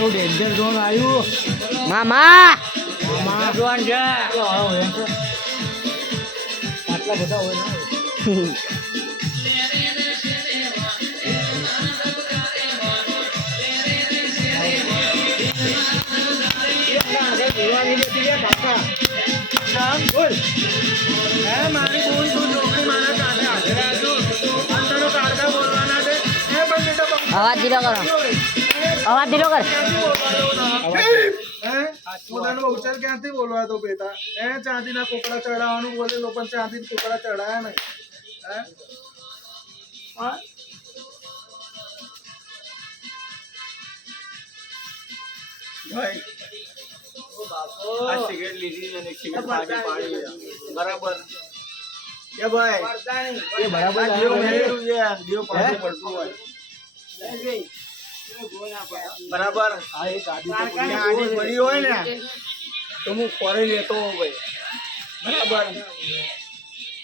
મારું danger zone આવ્યું મામા મામા જોન છે આટલા બધા હોય ને મારી બોલ તું નોકરી મારા કાઢે હાજર આવજો અંતનો કાઢા બોલવાના છે એ પણ બેટા અવાજ ધીરો કરો અવાજ ધીરો કર પોતાનો ઉચ્ચાર ક્યાંથી બોલવા તો બેટા ચાંદીના કોકડા ચડાવવાનું બોલેલો પણ ચાંદી કોકડા ચડાયા નહીં ભાઈ આ સિગરેટ લીધી અને સિગરેટ પાછી પાડી બરાબર કે ભાઈ એ બરાબર દીવો મેળ્યું છે દીવો પાછું પડતું હોય બરાબર આ એક આદિ તો આડી પડી હોય ને તો હું ફોરે લેતો હોઉં ભાઈ બરાબર